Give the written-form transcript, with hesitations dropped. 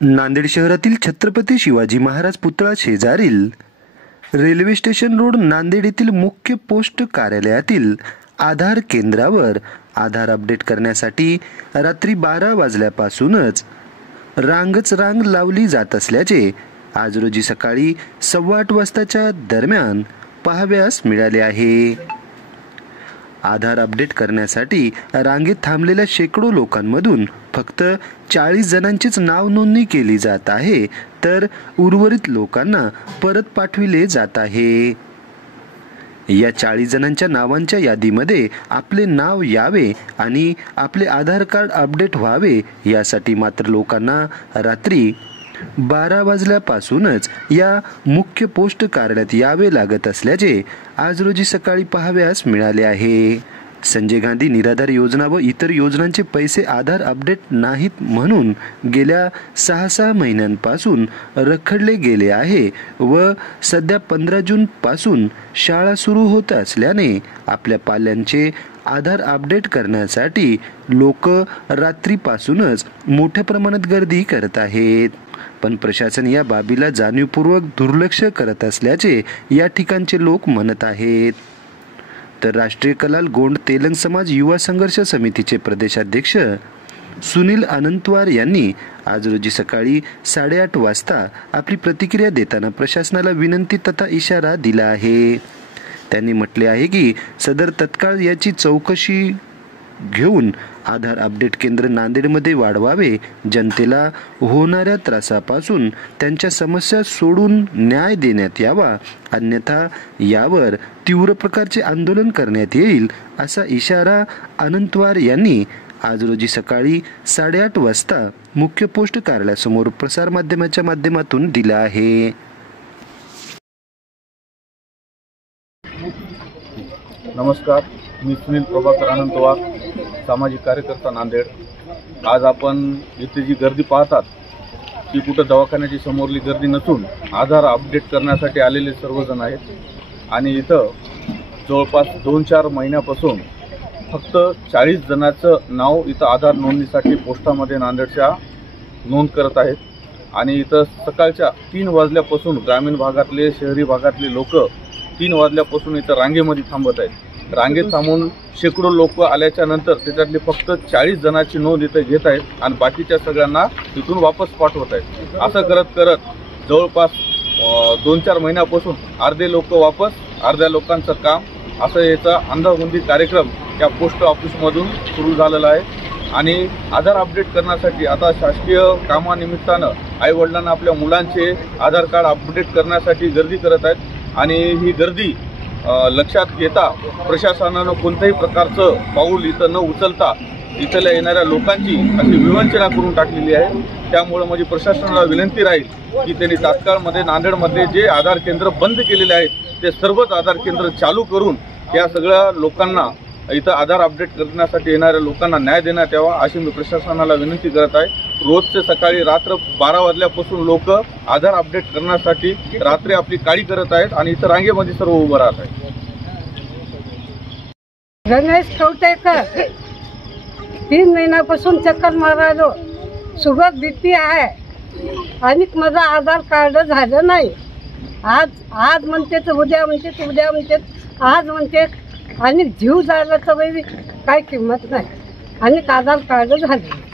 नांदेड शहरातील छत्रपती शिवाजी महाराज पुतळा शेजारील रेल्वे स्टेशन रोड नांदेड येथील मुख्य पोस्ट कार्यालयातील आधार केंद्रावर आधार अपडेट करण्यासाठी रात्री 12 वाजल्यापासूनच रांग लावली जात असल्याचे आज रोजी सकाळी 8:15 वाजताच्या दरम्यान पाहावयास मिळाले आहे। आधार अपडेट करण्यासाठी रांगेत थांबलेल्या शेकडो लोकांमधून फक्त 40 जणांचीच नाव नोंदणी केली जात आहे, तर उर्वरित लोकांना परत पाठविले जात आहे। या 40 जणांच्या नावांच्या यादीमध्ये आपले नाव यावे आणि आपले आधार कार्ड अपडेट व्हावे यासाठी मात्र लोकांना रात्री 12 वाजल्यापासूनच या मुख्य पोस्ट कार्यालयात यावे लागत असल्याचे आज रोजी सकाळी पाहावयास मिळाले आहे। संजय गांधी निराधार योजना व इतर योजनांचे पैसे आधार अपडेट नाहीत म्हणून गेल्या 6 महिन्यांपासून रखडले गेले आहे व सध्या 15 जून पासून शाळा सुरू होत असल्याने आपल्या पाल्यांचे आधार अपडेट करण्यासाठी लोक रात्रीपासूनच मोठ्या प्रमाणात गर्दी करत आहेत, पण प्रशासन या बाबीला जाणीवपूर्वक दुर्लक्ष करत असल्याचे या ठिकाणचे लोक म्हणत आहेत। तर राष्ट्रीय कलाल गोंड तेलंग समाज युवा संघर्ष समितीचे प्रदेशाध्यक्ष सुनील अनंतवार यांनी आज रोजी सकाळी 8:30 वाजता आपली प्रतिक्रिया देताना प्रशासनाला विनंती तथा इशारा दिला आहे। त्यांनी म्हटले आहे की सदर तत्काळ याची चौकशी घेऊन आधार अपडेट केंद्र नांदेडमध्ये वाढवावे, जनतेला होणाऱ्या त्रासापासून त्यांच्या समस्या सोडून न्याय देण्यात यावा, अन्यथा यावर तीव्र प्रकारचे आंदोलन करण्यात येईल असा इशारा अनंतवार यांनी आज रोजी सकाळी 8:30 वाजता मुख्य पोस्ट कार्यालयासमोर प्रसार माध्यमाच्या माध्यमातून दिला आहे। नमस्कार, मी सुनील प्रभाकर अनंतवार, सामाजिक कार्यकर्ता नांदेड। आज आपण इथे जी गर्दी पाहतात ती कुठं दवाखान्याची समोरली गर्दी नसून आधार अपडेट करण्यासाठी आलेले सर्वजण आहेत आणि इथं जवळपास 2-4 महिन्यापासून फक्त 40 जणांचं नाव इथं आधार नोंदणीसाठी पोस्टामध्ये नांदेडच्या नोंद करत आहेत आणि इथं सकाळच्या 3 वाजल्यापासून ग्रामीण भागातले शहरी भागातले लोक 3 वाजल्यापासून इथं रांगेमध्ये थांबत आहेत। रांगेत थांबून शेकडो लोक आल्याच्या नंतर त्याच्यातले फक्त 40 जणांची नोंद इथं घेत आहेत आणि बाकीच्या सगळ्यांना इथून वापस पाठवत आहेत। असं करत करत जवळपास 2-4 महिन्यापासून अर्धे लोक वापस, अर्ध्या लोकांचं काम, असं याचा अंधाधुंदी कार्यक्रम या पोस्ट ऑफिसमधून सुरू झालेला आहे। आणि आधार अपडेट करण्यासाठी आता शासकीय कामानिमित्तानं आईवडिलांना आपल्या मुलांचे आधार कार्ड अपडेट करण्यासाठी गर्दी करत आहेत आणि ही गर्दी लक्षात घेता प्रशासनानं कोणत्याही प्रकारचं पाऊल इथं न उचलता इथल्या येणाऱ्या लोकांची अशी विवंचना करून टाकलेली आहे। त्यामुळे माझी प्रशासनाला विनंती राहील की त्यांनी तात्काळमध्ये नांदेडमध्ये जे आधार केंद्र बंद केलेले आहेत ते सर्वच आधार केंद्र चालू करून या सगळ्या लोकांना इथं आधार अपडेट करण्यासाठी येणाऱ्या लोकांना न्याय देण्यात यावा अशी मी प्रशासनाला विनंती करत आहे। रोजचे सकाळी रात्र 12 वाजल्यापासून लोक आधार अपडेट करण्यासाठी रात्री आपली काळी करत आहेत आणि इथं रांगेमध्ये सर्व उभं राहत आहेत। गणेश कवटेकर 3 महिन्यापासून चक्कर मारायलो, शुगर बीपी आहे आणि माझं आधार कार्ड झालं नाही। आज म्हणते तर उद्या म्हणते, उद्या म्हणते, आज म्हणते आणि जीव जायला तर काही किंमत नाही आणि आधार कार्ड झाले।